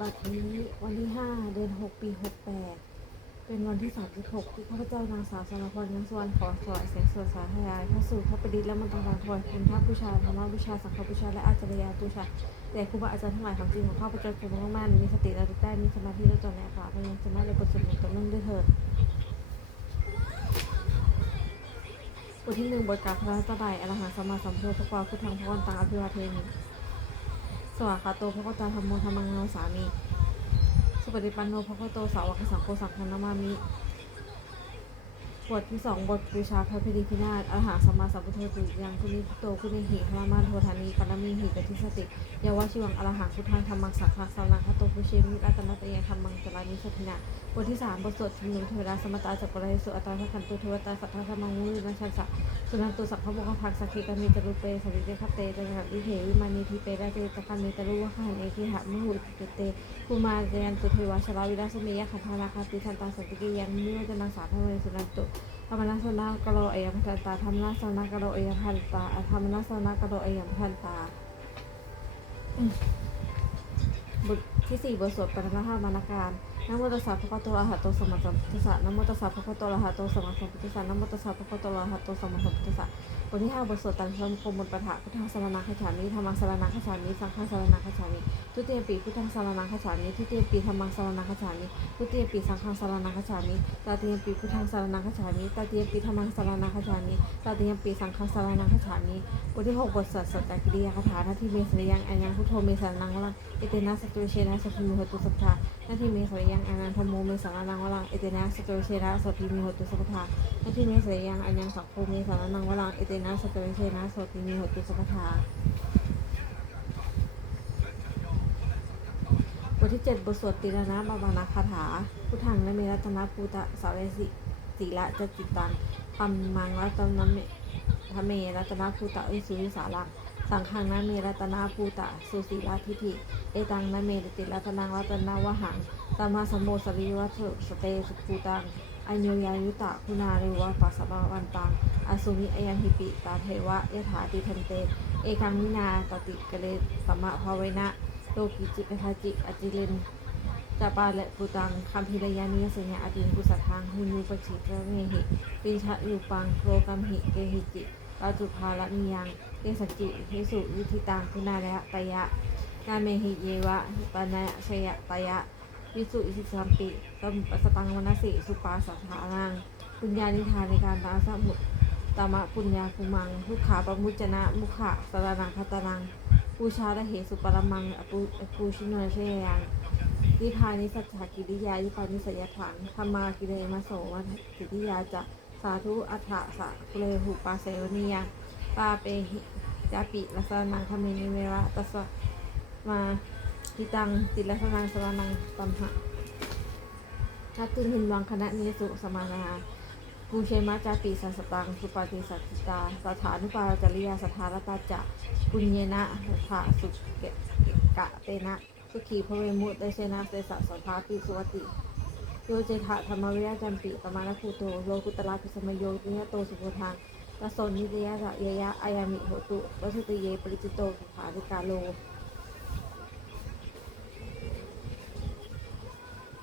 บัดนี้วันที่ห้าเดือนหกปีหกแปดเป็นวันที่สามสิบหกที่ข้าพเจ้านางสาวสารพรยังสวรรค์ขอสวายเสียงสวดสาธยายพระสูตรพระประดิษฐ์และมันตรังถวายคุณพระบูชาธรรมบูชา สังฆบูชา และอาจารยาบูชาแต่ครูบาอาจารย์ทั้งหลายของจริงของข้าพเจ้าจงมุ่งมั่นมีสติระลึกได้มีสมาธิและจดในอัคราพยัญชนะในบทสวดมนต์ตรงนั้นด้วยเถิดบทที่หนึ่งบทกาพระราชบายอรหังสัมมาสัมพุทธพระกวาพุทธังพระวันตังอภิวาเทมิ สวากขาโตพระกตาจธรรมโมธรรมังนาสามีสุปฏิปันโนพระกวาโตสาวกสังโฆสังฆนามามิบทที่สองบทปิชาพระพิธีพินาศอรหังสัมมาสัมพุทโธจุยังคุณิพุโตคุณิหิพระมานโทธานีปันมีหิกติสติยาวชิวังอรหังพุทธังธรรมังสังฆังสานังคโตปุเชมิอัตนะตยังธรรมังจารานิสตินะ บทที่สามบทสวดชิมนุเทวราสมตาจักรไรสุอัตาทัคันตุเทวตาสัทธาธรรมังมุนิมัชชันสะสุนันตุสัพพะโมฆพักสักขิกามีตรุเปสวิเจคัตเตจักรวิเทวิมานีทิเปราเจตกามีตรุวะหันเอทิหะมหุจุเตภูมาเจยันตุเทวาชลาวิลาสเมียขันธานาคาติทันตาสันติกิยังนิวจนังสาธรรมสุนันตุธรรมนัสนากโรเอยังพันตาธรรมนัสนากโรเอยังพันตาธรรมนัสนากโรเอยังพันตาบทที่สี่บทสวดปรมาภามานาการ นะโมตัสสะภะคะวะโตอะระหะโตสัมมาสัมพุทธัสสะนะโมตัสสะภะคะวะโตอะระหะโตสัมมาสัมพุทธัสสะนะโมตัสสะภะคะวะโตอะระหะโตสัมมาสัมพุทธัสสะบทที่ห้าบทสวดตันสมคมบนปะทะพุทธังสารนังขจามิธรรมังสารนังขจามิสังฆังสารนังขจามิทุติยปีพุทธังสารนังขจามิทุติยปีธรรมังสารนังขจามิทุติยปีสังฆังสารนังขจามิตาติยปีพุทธังสารนังขจามิตาติยปีธรรมังสารนังขจามิตาติยปีสังฆังสารนังขจามิบทที่หกบทสวดสัจจกิริยาคาถาหน้าที่เมสริยังอัญญังพุทโธเมสรนังวลังเอเตนะสตุเชนะสติมุหตุสัพพะนาที่เมสริยังอัญญังธรรมโมเมสารนังวลังเอเตนะสตุเชนะสติมุหตุสัพพะนาทีนี้เสยยังอันยังสังโฆมีสารนังวลังเอเตนะสเตเชนะโสติมีหตุสัพพทาบทที่เจ็ดบทสวดติรนะบาบานาคาถา พุทธังนเมรัตนาภูตะสาวสิสีละจจิตตังธรรมังรัตนเมทเมรัตนาภูตะอิสุวิสาลัง สังฆังนเมรัตนาภูตะสุสีลาทิฐิเอตังนเมติรัตนังรัตนาวหังสัมมาสัมโมสวิวัตถุสเตสุภูตังอัญโยยายุตะคุณาเรวะปัสสะวันตังอสุมิอยันหิปิตาเทวะยถาติทันเต เอกังมินาตติกะเลสมะภาเวนะโลกิจิกทาจิอจิเลนจาปาและปุตังคัมพิรยานิยสัญญาอตินกุสทธังหุนูปชิตระเมหิปินชะยูปังโรกัมหิเกหิจิปาจุภาละมียัง เกสัจจิทิสุยุทิตังคุณาและตยะกาเมหิเยวะปานายชยะตยะ วิสุอิสิสัมปิตมปัสตังวนาสิสุปาสัทธานังปุญญานิทานในการตาสมุตตมะปุญญาภูมังทุกขาปมุจนะ มุขะสารนังพัตนังปูชาละเหสุปรมังอปุอปูชิโนเชยังนิพานิสัจจกิริยายิปานิสยถังธรรมากิเลมาโสวัฏกิริยาจะสาธุอัฏฐะสะกุเลหุปาเสวนียปาเปหิ จาปิลัสสนังธรรมินิเวระตัสสะมาทิตังติลัสสนังสรนังตัมหะนักตุนหินวังคณะนิสุสมานาปูเชมาจาปีสัสตังสุปฏิสัตติตาสถานุปาจริยาสถารตาจะปุญเยนะสถาสุเกกะเตนะสุขีพระเวมุตเตเชนะเตสะสัมภาปิสุวติโยเจทะธรรมวิยาจันติปมาณภูโตโลกุตระพิสมโยนิยโตสุโพทาง ตสนนิตยะระเยยะอายามิโหตุวัสติเยปริจิโตสุขาริกาโล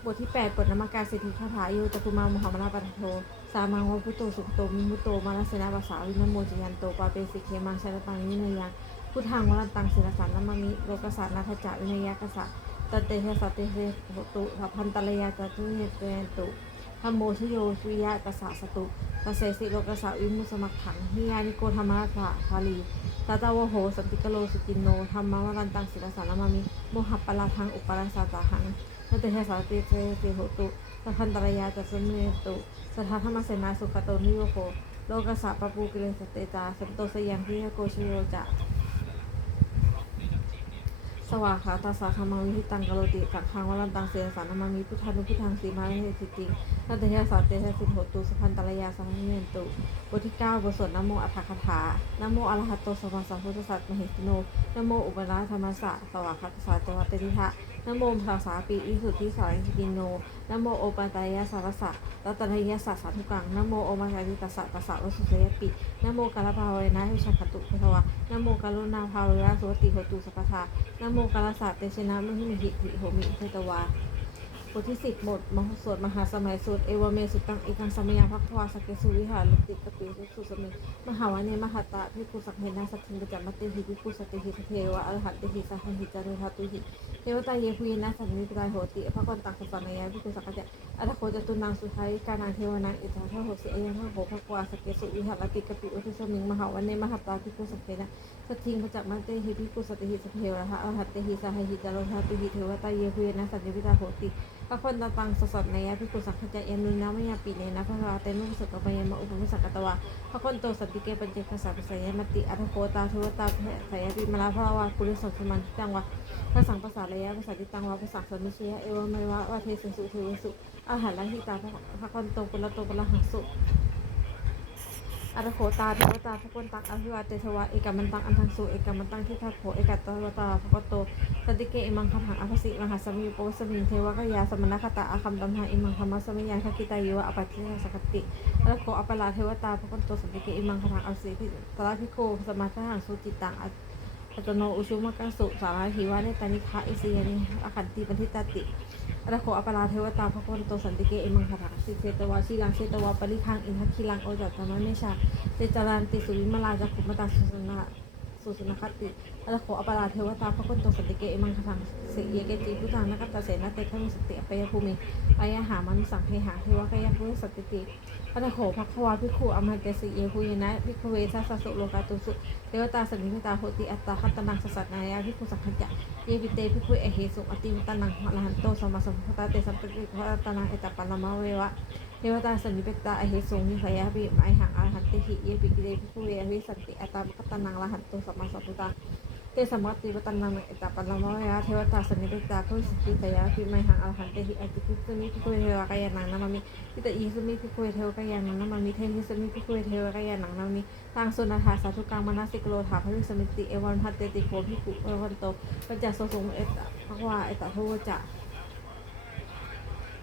บทที่8บทนมักการสิทธิคาถาโยจตุมามุฮัมมัดปัตโท สามังวะพุโตสุขโตมิมุโตมาลเสนาภาษาวินโมจยันโตปาเปสิเคมังชนตังนิเนยังพุทธังวรันตังศิลสารนามามิโลกสานาทจาวินยกสะตันเตชะสัตเตเสโหตุสัพพันตะเลยาจตุเนเตนตุ ธรรมโมชโยชวิยะกษะสตุตเสสิโลกสะวิมุสมักขังนิยานิโกธรรมะสะภาลีตาตาวโหสันติกโลสุจินโนธรรมวรันตังศิลสารนมามิโมหปปะลาทังอุปราสาตาหังนเตชะสาติเตเตโหตุสัพพันตรยาจัสเมตุสถาธรรมเสนาสุขโตนิโยโคโลกสาปปูกิเลสเตจาสันโตสยังพิยโกชโยจะ สวาขาตาสาคามังวิหิตังกโลติสังฆังวรันตังเสสานามังมิพุทธานุพุทธังสีมาเนติตินเตยาสาเตชะสิโหตุสัพพันตระยาสังเมตุบทที่เก้าบทสวดนโมอัฏฐคถานโมอรหัตโตสัมมาสัมพุทธัสสะมหิตโนนโมอุปนาธรรมสสะสวาคาตาสาจวัตติทะ นโมภาษาปีอิสุทธิสารกินโนนโมโอปัตยาสารสะรัตนยสัสสะทุกังนโมโอมาสาริตัสสะตัสสะวสุเสยปินโมกาลภาวนะวิชาขตุพุทวะนโมกาลุนาภาวะสุติโหตุสัพพทานโมกาลสะเตชนะมุหิมิหิหิโหมิเทตวา บทที่สิบบทมหสวดมหาสมัยสดเอวเมสุตังเอกังสมยัยพักภวาสกเกสุวิหารลุติกปีสุสุสมิมหาวันีมหาตาพิกุสังเฮนาสัตถิงกจัมมติหิพิกุสติหิสเทวะอรหันติหิสังหิจารุหัตุหิเทวตาเยหุยนะสันนิปรายโหติพระกนตังสสนายาพิกุสักกะ อัตโคจตุนังสุทัยการนังเทวนังอิจฉาเทโหสิเอยังโหภควาสกเกสุวิหารติกปีอุทิสมิงมหาวานีมหาตาพิกุสเฮนะสัตถิงกจักมมติหิพิกุสติหิสเทวะอหันติหิสังหิจารุทัตุหิเทวตาเยพุยนะสันนิปราโหติพระคนตาตังสสดในยะพิกุสังขจายานุนะมยาปีเนนะพระราเตนุสกปยมะอุปมุสักกตวะพระคนโตสัตติเกปัญเจกสัพพสยมติอัตโคตาเทวตาสยติมลาพระวาปุริสสมันทิตังวะ พระสังภาษาระยะภาษาติตังวะภาษาสมิชยเอวเมวะวะเทสุสุเทวสุอาหารลังหิตาพระคนโตกุลโตกุลหังสุอัตโขตาเทวตาพระกุณตังอภิวาเตชวะเอกมันตังอันทังสุเอกมันตังที่ทักโขเอกัตตวตาพระกโตสันติเกอิมังคถังอภสิมหาสมิโปสมิงเทวกยาสมณคตาอาคัมตัมหาอิมังธรรมสมิยาคกิตายวะอปัจจิสักติอัตโขอปลาเทวตาพระกุณโตสันติเกอิมังคถังอภสิพิตระพิโกสมาทหังสุจิตัง อัตโนอุชุมกังสุสาราหิวาเนตานิคะอิสียนิอคันติปันทิตติระโคอปราเทวตาพระพุทธโตสันติเกเอมังคาถาสิเชตวาชีลังเชตวาปริคังอินทคิลังโอจัตตมะเมชาเจจารันติสุวิมลาจักขุมตาสุสนา สุสนาคติอรโคอปราเทวตาพระพุทธโตสันติเกอมังคาถาสิเยเกจิพุทธังนักตเสนาเตขมิสติอปยภูมิอายหามันสังเทหาเทวกายพุทธสติติอรโคภควาภิกขุอมหันเตสิเยภูยนะภิกขเวสัสสุโลกาตุสุเทวตาสันนิมิตาโหติอัตตาคัตนังสสัตนายาภิกขุสังขจะเยปิเตพิคุเอเหสุอติมตนังอรหันโตสัมมาสัมพุทธะเตสัมปติพระตนังเอตปัลลมะเววะ เทวตาสันนิเปตาอเหสุนิขยะปิไมหังอรหันติหิเยปิกิเลพิคุเวอภิสันติอัตตามกัตนังรหันโตสัมมาสัมพุทธะเตสมปติปตันังเอตปัลลมะเววะเทวตาสันนิเปตาพุสิกิขยะปิไมหังอรหันติหิอติพิสมิพิคุเวเทวกายานังนามามิพิตอีสมิพิคุเวเทวกายานังนามามิเทหิสมิพิคุเวเทวกายานังนามามิทางสุนันทาสาธุกังมนัสิกโลถาพระวิสมิติเอวันพัตเตติโคพิกุเอวันโตปัญจโสสงเอตภควาเอตโทจะสิโลกรรมมนุษย์กสมิยทักนาทัสตายเยสิเตยคิติปรังวะหิตาสมาหิตาปุตุสิหาสันนินาโลมาหันสัพพโนโอตามันสาพุทธาวินาปัสสันนาเวลาพิโยปัจจเสเตนัตวาวเนกปิโลวัทเวตโตมันตยิทธาสาวเกสัสเนระอภิกันตาเตวิชานาถาภิโกเตอจัตตมังกลงพุทธาพุทธาสัสนาเตตปะ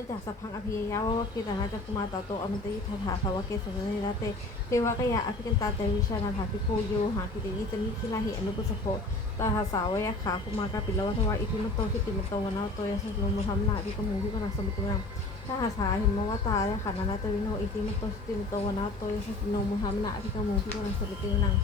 ตั้งจากสัพพังอภิยยาวะกิตานาจักกุมาตโตอมันติทธาสาวะเกสัสเนรเตเทวะกยะอภิกันตาเตวิชานาถาภิโกโยหากิติวิจมิทิลาหิอนุปุสโภตาหาสาวยะขาคุมากาปิลวัทวะอิทิมโตทิติมโตวนาโตยสัสโนมุทัมนาภิกมุงภิกนังสมุตินังถ้าหาสาหิมวตายะขานานาตวิโนอิทิมโตทิติมโตวนาโตยสัสโนมุทัมนาภิกมุงภิกนังสมุตินัง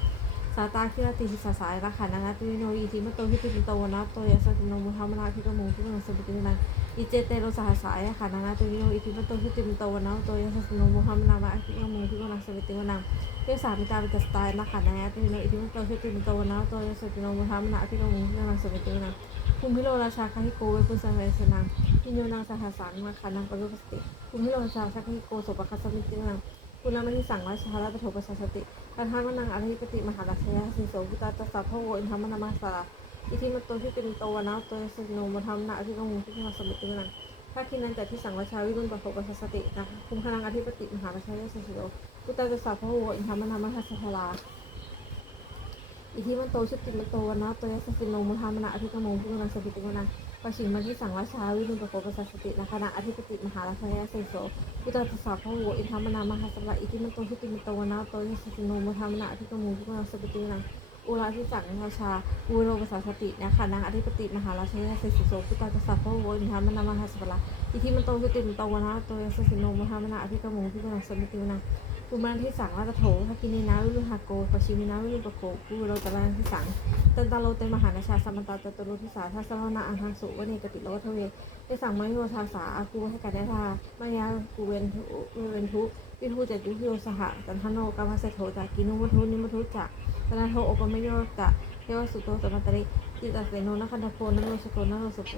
สาตาคิรติหิสาสายระขานานาตวิโนอิทิมโตทิติมโตนาโตยะสัสโนมุทัมนาภิกมุงภิกนังสมุตินังอิเจเตโรสหสายะขานานาตวิโนอิทิมโตทิติมโตนาโตยะสัสโนมุทัมนาภิกมุงภิกนังสมุตินังเรื่องสามิตาเป็นสไตล์นะคะนะเป็นอิทธิมโตชื่อติโตนะโตยสติโนมุทัมนะที่กงมุนาสมิตินะภูมิพิโรราชาคาฮิโกเวปุสังเวสนังพิโยนังสหสังมาขานังปรุปสติภูมิพิโรราชาคาฮิโกโสปคัสมิตินัง คุณนามิสังราชาราตโถปัสสติประธานมนังอริปติมหาราชยาสิโสพุตาตสัพพโวอินทรมนามาสาราอิทิมตโตชื่อติมโตนะโตยสติโนมุทัมนะที่กงุที่นาสมิตินังถ้าคินันแต่ที่สังราชาวิรุณปะโถปัสสตินะคุมคนังอธิปติมหาราชยาสิโสพุทธจะสาพระโวอินทามนามัสสะลาอิทิมันโตชุติมันโตวันนะตยสสิโนมุทามนะอภิกงุทธนังสปิติวนัง ปชิมาที่สังราชาวิรุณประโคปัสสตินะคณะอธิปติมหาราชยาเสโสพุทธจะสาพระโวอินทามนามหาสละอิทิมันโตชุติมันโตวนนะโตยสสิโนมุทามนะอภิกรมงพุทธนังสปิติวนังอุราที่จักราชาบูโรปัสสตินะคณะอธิปติมหาราชยาเสโสพุทธจะสาพระโวอินทามนามหาสละอิทิมันโตชุติมันโตวนนะโตยสสิโนมุทามนะอภิกรมงพุทธนังสปิติวนัง กุมารที่สังราชโถทักกินีนาวิรุหาโกปชิมินาวิรุปโกกุโรตระที่สังตันตาโลเตมหานาชาสัมมันตาตตโรทิสาทัสสนาอังคังสุวเนกติโลทเวได้สั่งมโยธาสาอากูให้กันได้ทามายากูเวนทุเวนทุวิทูเจตุพิโยสหะจันทโนกามเสโถจากกินุมุทุนิมุทุจักตนาโทโอปมโยตะเทวสุโตสมัตริจิตตเสโนนคันธโพนโรสโตนโรสโป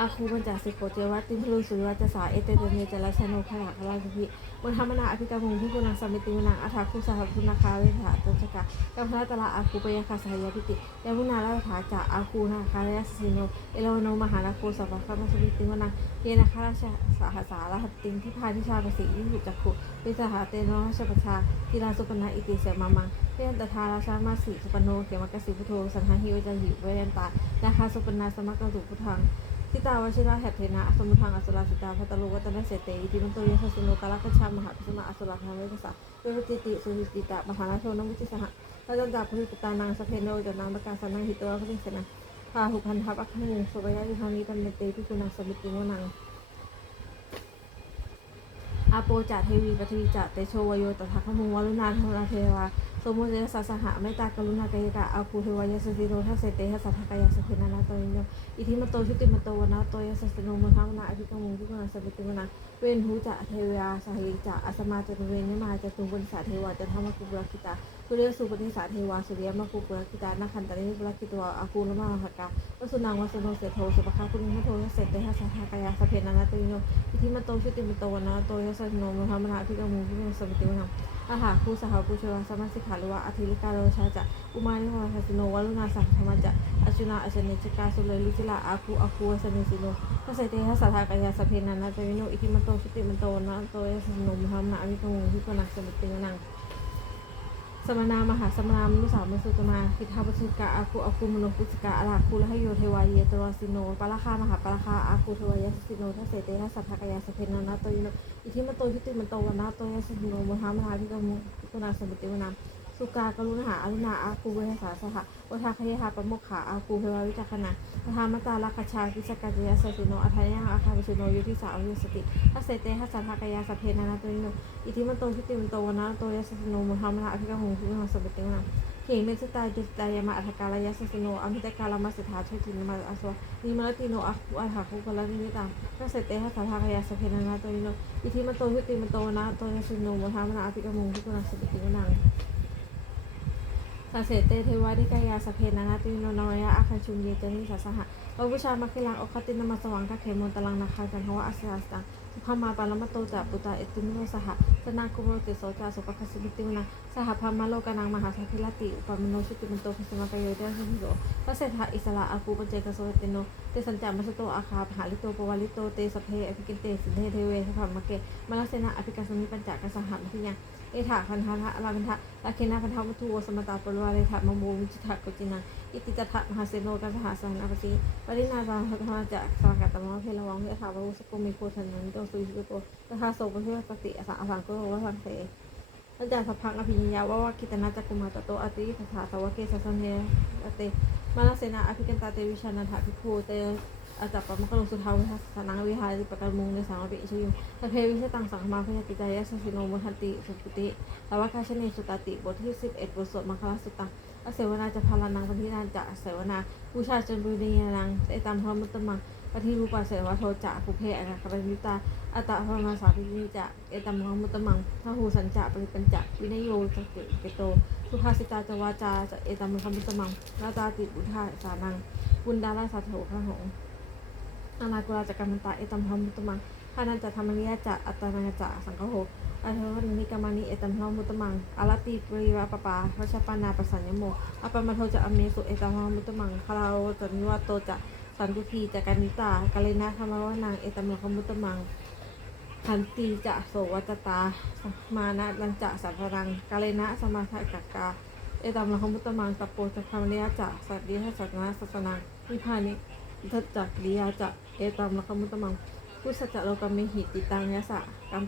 อาคูปัญจสิโกเจวัตติพลุสุริวัจสาเอเตเตเมจลาชโนขลาคลาภิมุธรรมนาอภิกรรมุพิกุณังสมิติมุนังอัฐาคุสหพุนาคาเวถาตจกะกัมพระตละอาคูปยคาสหยพิติยมุนาลาถาจะอาคูนาคารยสิโนเอโลโนมหานาโคสัพพะมัสมิติมุนังเยนะคาราชสหสารหัตติงที่พาทิชาปสิยิ่งหุจักขุวิสหาเตโนราชปชาทีลาสุปนาอิติเสมามังเพียนตทาราชามาสีสุปโนเขมกสิพุโทสังหาหิวจันหิเวเรนตานาคาสุปนาสมักกตุพุทธัง ทิตาวชิราแหตเทนะสมุทังอสุราสิตาพัตโลวัตนะเสเตอิติมันโตยสัสโนกาลกัชามหาพิสมาอสุราธรรมเวกสะเวรติติสุหิติตะมหาราโชนมุจิสหะพระจันตาพุทธตานังสเพโนจนามประกาศนังหิตัวพระเิสนะพาหุพันทัพอัคคเนสุวยะวิหานิตันเนเตพิคุณังสมิติโมนัง อาโปจะเทวีปทวีจะเตโชวโยตถาคมุงวรุณาธนาเทวาสมุเจสัสหะไม่ตากรุณากายกะอาคูเทวายสสิโรทัสเสเตหัสสัทธกายสุขินานาโตยโยอิทิมโตชุติมโตวนาโตยสัสโนมหามนาอภิกรมุงพิกุณาสมิติวนาเวนหูจะเทวาสาหิจะอสมาจตุเวนิมาจตุบนสาเทวาจะธรรมกุบุรคิตา สุริยสุปฏิสาเทวาสุริยมกุบุรคิตานาคันตานิบุรคิตวาอาคูลมาหกาวสุนังวสโนเสโทสุปคาคุณมุโทยเสเตหัสหากายาสเพนานาตยโยอิทิมโตชุติมโตวนาโตยสัสสโนมหามนาอภิกรมุงพิกุณาสมิติวนาอาหาคูสหปุชวาสมาสิกขาลวะอธิริกาโรชาจะอุมานิวาสัสโนวัลุนาสังธรรมจะอชุนาอชเนจกาสุเลลิจิลาอาคูอาคูสเนสิโนพระเสเตหะสัทธากายาสเพนันนาเจวิโนอิทิมันโตชุติมันโตนะโตยสนมหามนาอวิกงพิกนักสมิตินัง สมนามหาสมนามนุสาวมสุตมาคิทาปสุกะอาคูอาคูมโนปุสกะอาลาคูละหโยเทวายเยตวสิโนปารคามหาปารคาอาคูเทวายสิโนทัสเสเตหะสัทธากายาสเพนนนาโตยโนอิทิมโตทิติมันโตวนาโตยสิโนมหามหาพิกงพิกนักสมุติวนา สุกากรุณหาอรุณาอาคูเวหสาสหะวทาคเยหาปโมกขาอาคูเทวาวิจักขณาปทามตาลักชาคิสกัจยาสสิโนอัทายาอาคาวิสุโนยุทิสาวิสติทัสเสเตหัสสัทธากายาสเพนานาตัวนิโนอิทิมันโตทิติมันโตวนาโตยาสสิโนมุธรรมนาอภิกหงคุมหสเปติวนาเขเมสตาจิตายมะอัฏกาลายาสสิโนอมิตกาลามัสถาชตินมาอสวะนิมรติโนอาคูอาหาคุกลานิมิตามทัสเสเตหัสสัทธากายาสเพนานาตัวนิโนอิทิมันโตทิติมันโตวนาโตยสสิโนมุธรรมนาอภิกหงคุมหสเติวนา สาเสเตเทวาดิกายาสเพนานาติโนนอยะอาคาชุมเยจนิสัสหะวบุชามัคคิลังโอคตินามาสวังคาเขมนตลังนาคาจันทวะอาสยาสตังสุภามาปาลมโตจัปุตตาเอตุมิโนสหะสนาคุโมติโสจาสุปคัสสิติวนาสหพามาโลกานังมหาสัพพิลติอุปมโนชุติมันโตพิสมากายโยเดหิโสพระเศรษฐาอิสระอาคูปัญเจกโสเตโนเตสัญจามัสโตอาคาหาลิโตปวาลิโตเตสเพอภิกินเตสินเทเทเวสภามะเกมลเสนาอภิกัสมิปัญจกสหัมทิยัง เอถาคันธาทะลาคันทะลาเคนะคันทะวัตถุสมตาปรวาเรถามโมวิจิตะกจินังอิติตถะมหาเสโนกัสหาสนาปติปรินาบาหะธาจะสากัตตมะเพลวังเฮถาวะสกุมิโคทันนันโตสุวิสุโตตถาโสปะเทวสติอสังอสังโกวะสังเสนันจาสัพพังอภิญญาวะวะกิตนาจักุมาตโตอติตถาสวะเกสสันเนเตมาลเสนาอภิกันตาเตวิชานันทะภิกขุเต อาจับปะมะกะลงสุทาวิหารสนังวิหารปะตะมุงในสังอภิชิยุสเพวิเชตังสังมาพยติจายะสสิโนมุทันติสุปติลาวะคาชเนสุตติบทที่11บทสวดมังคลสุตตังอเสวนาจะพาลานังปฏินานจะเสวนาบูชาจนบุรีนังเอตัมพรมุตตมังปฏิรูปาเสวะโทจะภูเพอากาปริตาอัตตะพรมาสาพิจิจะเอตัมพรมุตตมังทหูสัญจะปริปัญจะวินโยจะเกเกโตสุภาสิตาจวาจาจะเอตัมพรมุตตมังราตาติบุทาสานังบุญดาราสัตโถพระหง อานากุราจักรมันตาเอตัมพรมุตมังพานันจะธรรมนิยจะอัตตาจะสังฆโหอาเทวนิกามานิเอตัมพรมุตมังอาลติปริวะปปาพระชปานาปสัญญโมอปมาโทจะอเมสุเอตัมพรมุตมังคาราโอจนิวาโตจะสันตุทีจะกานิตากาเลนะธรรมวานางเอตัมพรมุตมังขันตีจะโสวัจตามานะลันจะสัพพรังกาเลนะสมาทกักกาเอตัมลังคมุตมังตะโปจะคำเนียจะสัตดีให้สัตนาสัสนังนิพพานิ ทัจักริยาจะเอตัมลังคมุตตมังพุทธจักโลกามิหิติตังยะสะกัม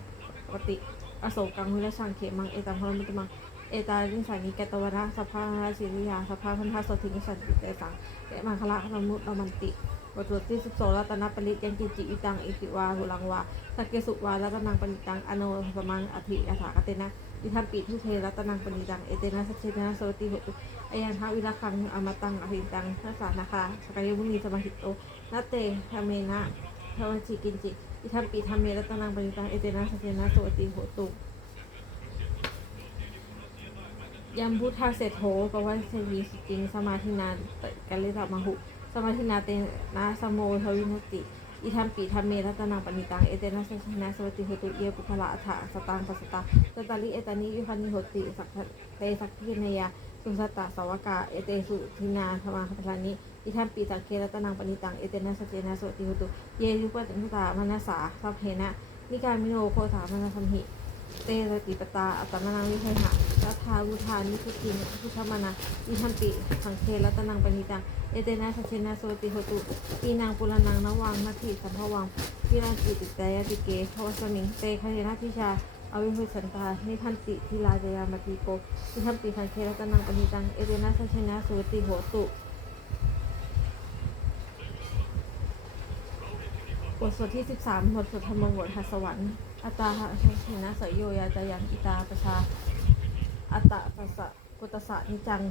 ปติอโศกังวิรชังเขมังเอตัมลังคมุตตมังเอตาลิสังนิแกตวนะสภาราชิริยาสภาพันธาสทินิสันติเตสังเอมังคละขนมุตตมันติบทสวดที่สิบสองรัตนปริตยังกิจิอิตังอิติวาหุลังวาสักเกสุวารัตนังปณิตังอโนสมังอธิยถากเตนะ อิทัมปิทุเทรัตนังปณิตัง เอเตนะสัจเจนะโสติโหตุอายันทวิรัคังอมตังอภิตังทัสสานาคาสกายมุนีสมาหิตโตนัตเตธเมนะทวชิกินจิอิทัมปิธรรมเมรัตนังปณิตัง เอเตนะสัจเจนะโสติโหตุยัมพุทธาเศรษโธปวัสสีสุจิงสมาธินาตกัลลิตามาหุ สมาธินาเตนะสมโมทวินติ อิทัมปีทัมเมรัตนาปณิตัง เอเตนะสัชนะสวัสติโหตุเยปุคละอัฏฐะสตังปัสตาสตาลิเอตานิยุคันิโหติสักเตสักพินยาสุสัตตะสาวกาเอเตสุทินาธรรมาคัพลานิอิทัมปีตังเครัตนังปณิตัง เอเตนะสัจเจนะสวัสติโหตุ เยยุปตังตามนัสสาสัพเพนะนิการมิโนโคถามนัสัมหิ เตสติปตาอัตมนังวิเทหะรัฐาวุธานิพุตินพุทธมานาวิทัมปิสังเครัตนังปณิตังเอเตนะสัชเชนะโสติโหตุปีนางปุรนังนวังนาทีสัมภวังพิราจิติเตยติเกภวสมิงเตคเทนะพิชาอวิหุสันตานิพันติทิลาจยามติโกวิทัมปิสังเครัตนังปณิตังเอเตนะสัชเชนะโสติโหตุบทสวดที่ 13บทสวดธรรมบทหัสวรรค์ อัตตาหะชัชนะสยโยยาจายังอิตาประชา อัตตะตัสสะกุตสะนิจัง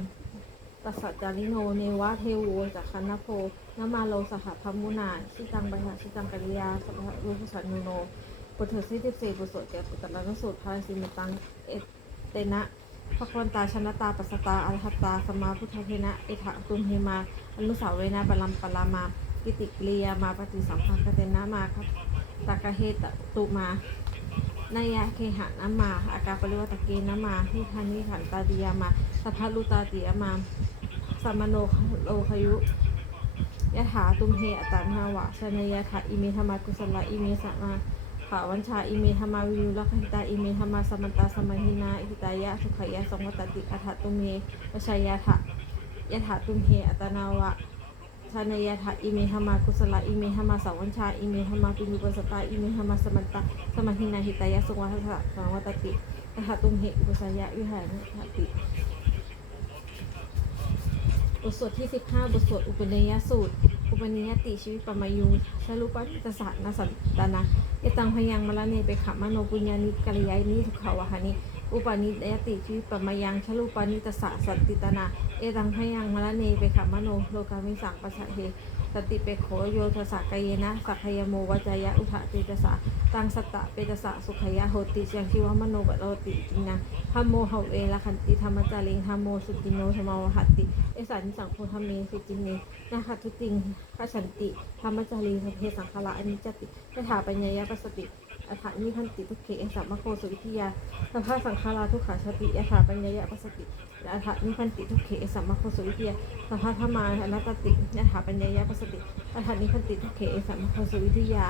ตัสสะจาริโน เนวะเทโวจักขันนโพนมาโลสหพัมมุนาชิตังบหะชิตังกัลยาสัพพะรูปสันนุโนบทเถิที่สิบสี่บทสแก่ปุตตะลังสูตรพาสิมตังเอเตนะพระคนตาชนะตาปัสตาอรหัตตาสมาพุทธเทนะเอถะตุมเฮมาอนุสาวเรนะบาลัมปลามากิติกริยามาปฏิสัมพันธ์กเตนะมาครับ ตากะเฮตตุมานายะเคหะนามาอากาปริวัตเกนามาทิทานิขันตาติยามาสัพพะลุตาติยามาสัมมโนโลคยุยะถาตุมเฮอตันหาวะชนยะถาอิเมธรรมากุศลอิเมสมาขาวัญชาอิเมธรรมาวิยุลคหิตาอิเมธรรมาสมันตาสมัหินาอิตายะสุขยะสงวตติอัฏฐตุมเฮวชายะถะยะถาตุมเฮอตนาวะ ชานยถาอิเมหมากุศลอิเมหมาสาวัญชาอิเมหมาปิญญุปสตาอิเมหมาสมันตาสมันทินาหิตายะสุวัฏสะสังวัตติตถาตุมเหอุปสยะวิหารนติบทสวดที่ 15 บทสวดอุปนิยสูตร อุปนิยติชีวิตปมายุงชลุปปิตสารนสันตนะเอตังพยังมละเนไปขมโนปุญญานิกัลยานิทุกขาวหานิอุปนิยติชีวิตปมายังชลุปนิตสะสันติตนา เอตังพยังมละเนไปขมโนโลกามิสังปัสสะเฮสติเปโขโยทสะกายนะสักขยโมวจายะอุทะเตจสะตังสตตะเปตสะสุขยะโหติยังคิวมโนบโรติจินังธรรมโมหเวละคันติธรรมจาริงธรรมโมสุจิโนธรรมวหัตติเอสันสังโฆธรรมเมสุจินเนนาคทุติงขฉันติธรรมจารีสพเพสังขละอนิจจติยถาปัญญายปสติ อัฏฐานิพันติทุกเขอสัมมโคสุวิทยาสภาสังขาราทุกขาชติยถาปัญญายปัสสติอัฏฐานิพันติทุกเขเอสัมมโคสุวิทยาสภาธรรมาอนัตติยถาปัญญายปัสสติอัฏฐานิพันติทุกเขเอสัมมโคสุวิทยา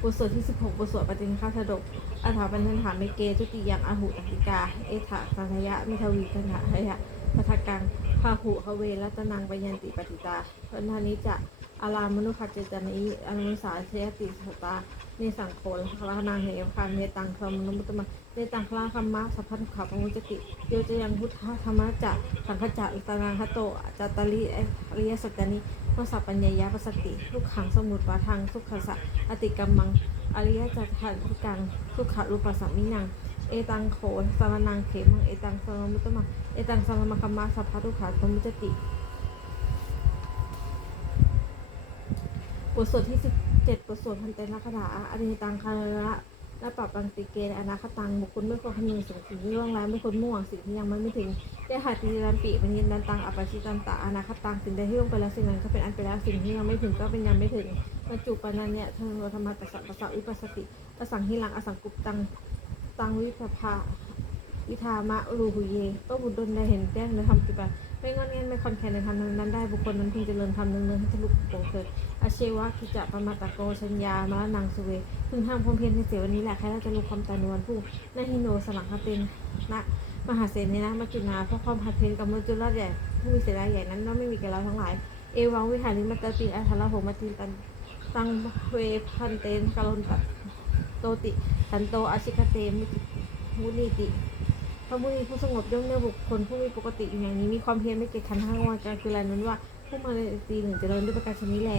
บทสวดที่ 16บทสวดปฏิฆาสดกอัฏฐาปัญญถามเมเกทุติยังอาหุตติกา เอถาสังขยะมิทวีกันหะยะพัทกังพาหุฮเวรัตนังปยันติปฏิตาพันธานิจะ อารามมนุขเจตนีอนุสาเชยติสตาเนสังโฆลคลานางเหวคานเนตังคมนุมุตมะเนตังคลาคัมมะสัพพัทุขาปมุจติโยจยังพุทธธรรมะจะสังขจะอุตนาคโตจัตตลิอริยสัจจนิโทสัพปัญญายาปสติลูกขังสมุดปาทังสุขสะอติกรรมังอริยจัตถันทิกังสุขรูปสัมมินังเอตังโขสมนังเขมังเอตังสมมุตมังเอตังสมมคัมมาสัพพะทุขาสมุจติ บทสวดที่17บทสวดพันเตนะคาถาอริยตังคาระและปรับปังติเกในอนาคตังบุคคลไม่ควรคำนึงสิ่งที่ร่วงร้ายไม่ควรม่วงสิ่งที่ยังไม่ถึงแก้หาติรันปีมันยินดันตังอปปชิตันตะอนาคตังสิ่งใดที่ล่วงไปแล้วสิ่งนั้นก็เป็นอันไปแล้วสิ่งที่ยังไม่ถึงก็เป็นยังไม่ถึงบรรจุปานันเนี่ยเทโนธรรมะตัสสะตัสสะวิปัสสติอสังหิลังอสังกุปตังตังวิภภาวิธามะรูหุเยก็บุญดลได้เห็นแจ้งในธรรมปฏิบัติ ไม่งอนเงียนไม่คอนแคนในธรรมนั้นได้บุคคลนั้นพึงเจริญธรรมเนืองๆให้ทะลุโปร่งเถิดอาเชวะกิจะปมาตะโกชัญญามะนังสุเวพึงทำความเพียรในเสียวันนี้แหละใครจะรู้ความตายในวันพรุ่งนาฮิโนสลังคาเตนนะมหาเสนเนี่ยนะมาจุนาเพราะความหัดเพนกับมือจุลาชใหญ่ผู้มีเสนาใหญ่นั้นเราไม่มีแก่เราทั้งหลาย เอวังวิหาริมัตตติอัทละโหมตินตันตังเวพันเตนกาลนตัโตติตันโตอาชิกเตมุนิติ ระมุนีผู้สงบย่อมเนื้อบุคคลผู้มีปกติอยู่อย่างนี้มีความเพียรไม่เกียจขันห้างวันการคืออะไรนั้นว่าผู้มาในตีหนึ่งจะเริญด้วยประการชนิดแล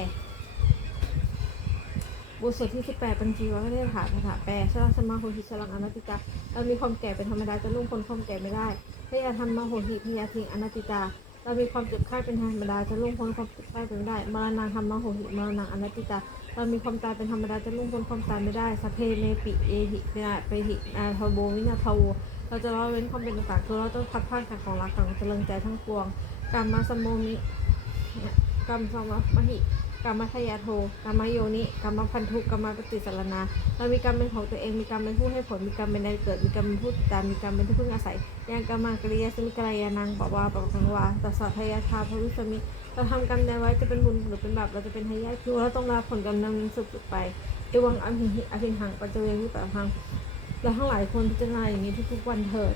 บทสวดที่ 18 ปัญจีวะก็ได้ถามคาถาแปลชลาสมาโหหิชลังอนัตติกาเรามีความแก่เป็นธรรมดาจะลุ่งพ้นความแก่ไม่ได้พยาธรรมมโหหิพยาทิงอนัตติตาเรามีความเจ็บไข้เป็นธรรมดาจะลุ่งพ้นความเจ็บไข้เป็นไม่ได้ มรณะธรรมมโหหิมรณะอนัตติตาเรามีความตายเป็นธรรมดาจะลุ่งพ้นความตายไม่ได้สพเพเมปิเอหินาเปหินาทโบวินาทโวเราจะละเว้นความเป็นต่างๆคือเราต้องพัดพลาดจากของรักของเจริญใจทั้งปวงกรรมมาสมโมมิกรรมสมมหิกรรมทยาโทกรรมโยนิกรรมพันธุกรรมปฏิสารนาเรามีกรรมเป็นของตัวเองมีกรรมเป็นผู้ให้ผลมีกรรมเป็นในเกิดมีกรรมเป็นผู้ติดตามมีกรรมเป็นที่พึ่งอาศัยยังกรรมังกริยาสมิกรายานังปวาปะกังวาตัสสะทยาทาภวิสมิเราทำกรรมใดไว้จะเป็นบุญหรือเป็นบาปเราจะเป็นทายาทคือเราต้องรับผลกรรมนั้นสืบไปเอวังอภิหิอภิหังปัจเจเวหุตตะพัง เราทั้งหลายควรพิจารณาอย่างนี้ทุกๆวันเถิด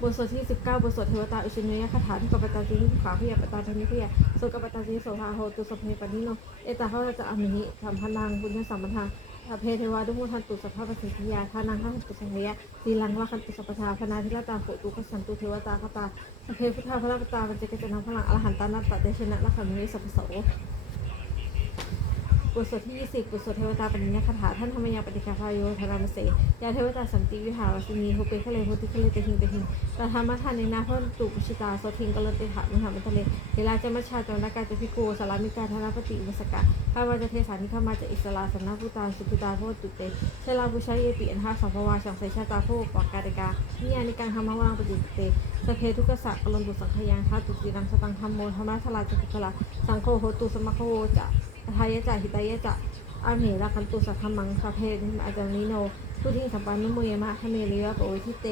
บทสวดที่ 19 บทสวดเทวตาอุชินยคาถาที่กบตาจินิขาพิยาปตาธนิพยาโสกปตาจิโสภาโหตุสพเพปนิโน เอตาเขาจะอามิหิธรรมพนังบุญญสัมปทาทาเพเทวาดุมุทันตุสัพพะปสิทธิยาทานังข้าตุสังเยะสีลังวะคันตุสัพพทาพนาธิรตาโหตุขสันตุเทวตาคตาสพเพพุทธาพระปตาปัจเจกจนังพลังอรหันตานัตตะเดชนะละขันมิสัพโส บทสวดที่ 20 บทสวดเทวตาปณิยคาถา ท่านธรรมยาปฏิคาพายโยธารามเสยาเทวตาสันติวิหารสินีโฮเปคะเลโฮติคะเลเตหิงเตหิงตาธรรมทานในนาพนตุปชิตาโสทิงกลเตถะมหามิทะเลเวลาจะมาชาจนากาจะพิโกสารามิกาธารปฏิอุสกะข้าวาจะเทสานิขมาจะอิสลาสนาพุตาสุขิตาโพตุเตเชลาบุชัยเอปิอันหาสัมภวาชังไสชาตาโพกอกาเดกานิยานิกังธรรมวังปฏิเตสเพทุกขะกลนตุสังขยังทาตุสีนังสตังธรรมโมธรรมะทลาจุกลาสังโฆโหตุสมะโฆจะ ทายะจะหิตายะจะอาเหรักันตุสัทธมังคาเพนอาจารย์นิโนผู้ที่สัมปันนุโมยมะทเมริยะโปยทิเต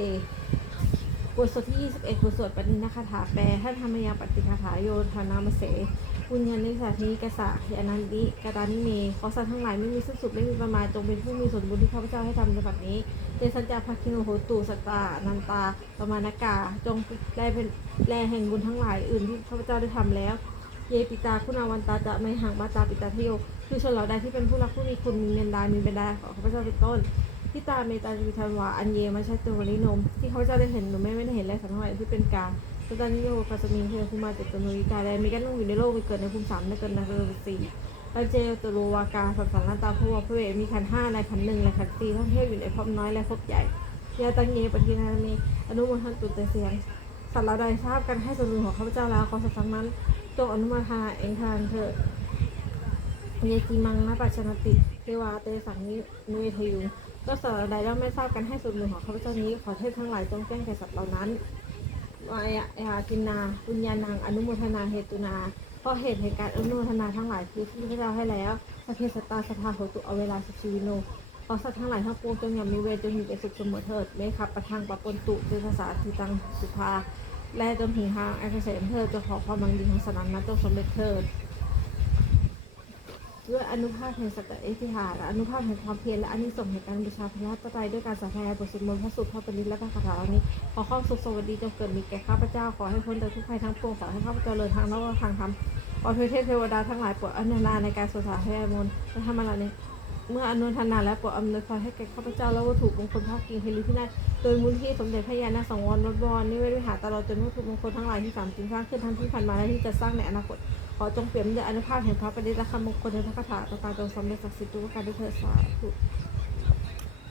บทสวดที่ 21บทสวดปณินคาถาแปลท่านธรรมยาปฏิคาถาโยธานามเสปุญญานิสัตนิกษะยานันติกาตานิเมขอสัตว์ทั้งหลายไม่มีสิ้นสุดไม่มีประมาณจงเป็นผู้มีส่วนบุญที่ข้าพเจ้าให้ทำในแบบนี้เตสัญจาภคิโนโหตุสตตานันตาประมาณกาจงแลเป็นแลแห่งบุญทั้งหลายอื่นที่ข้าพเจ้าได้ทำแล้ว เยปิตาคุณาวันตาจะไม่ห่างมาตาปิตาเทโยคือชนเหล่าใดที่เป็นผู้รักผู้มีคุณมีเมนดามีเบนดาของข้าพเจ้าเป็นต้นที่ตาเมตาจิทันวาอันเยมาใช้ตัวนินม ที่ข้าพเจ้าได้เห็นหรือไม่ไม่ได้เห็นและสังหารที่เป็นกาสตานิโยปัสมิงเทคุมาเจตโนวิกาแดมีกันต้องอยู่ในโลกมีเกิดในภูมิสามในเกิดในเกิดสี่ปัจเจโตโรวากาสัมสังนาตาพวกพระเวมีขันห้าในขันหนึ่งและขันสี่ท่องเที่ยวอยู่ในภพน้อยและภพใหญ่ยาตังเยปฏินามีอนุโมทันตุเตเสียงสัตว์เราใดทราบกันให้ส่วนรวมของข้าพเจ้าแล้วขอสัตว์นั้น จงอนุโมาทนาเองทานเถิดเยจิมังนะปัจจนติเทวาเตสังนินุยทยุก็สัตว์เราใดย่อมไม่ทราบกันให้ส่วนรวมของข้าพเจ้านี้ขอเทพทั้งหลายจงแจ้งแก่สัตว์เหล่านั้นวายะยากินนาปุญญานังอนุโมทนาเหตุนาเพราะเหตุแห่งการอนุโมทนาทั้งหลายคือที่พระเจ้าให้แล้วสัพเพสตตาสทาโหตุเอาเวลาสชีวิโนขอสัตว์ทั้งหลายทั้งปวงจงอย่ามีเวรจงมีแต่สุขเสมอเถิดเมขับประทังปะปนตุเป็นภาษาทิตังสุภา และจนถึงทางอันเกษมเถิดจะขอความบังดีของสนามนั้นจงสำเร็จเถิดด้วยอนุภาพแห่งสัตตะเอธิหาและอนุภาพแห่งความเพียรและอานิสงส์แห่งการบูชาพระรัตนตรัยด้วยการสาธยายบทสวดมนต์พระสุตพปริตและพระคาถาเหล่านี้ ขอความสุขสวัสดีจงเกิดมีแก่ข้าพเจ้าขอให้พ้นจากทุกภัยทั้งปวงขอให้ข้าพเจ้าเดินทางนอกทางธรรมขอเทวเทพเทวดาทั้งหลายโปรดอนุโมทนาในการสวดสาธยายมนต์และธรรมะเหล่านี้ เมื่ออนุทนาและโปรดอำนวยพรให้แก่ข้าพเจ้าและวัตถุมงคลภาคกิงเฮลิพินาศโดยมูลที่สมเด็จพระยาณสังวรวัดบวรนิเวศวิหารตลอดจนวัตถุมงคลทั้งหลายที่สามจึงสร้างขึ้นทั้งที่ผ่านมาและที่จะสร้างในอนาคต ขอจงเปี่ยมด้วยอนุภาพแห่งพระปฏิรักษมงคลในพระคาถาต่างๆจงสำเร็จศักดิ์สิทธิ์ทุกประการด้วยเถิดสาธุ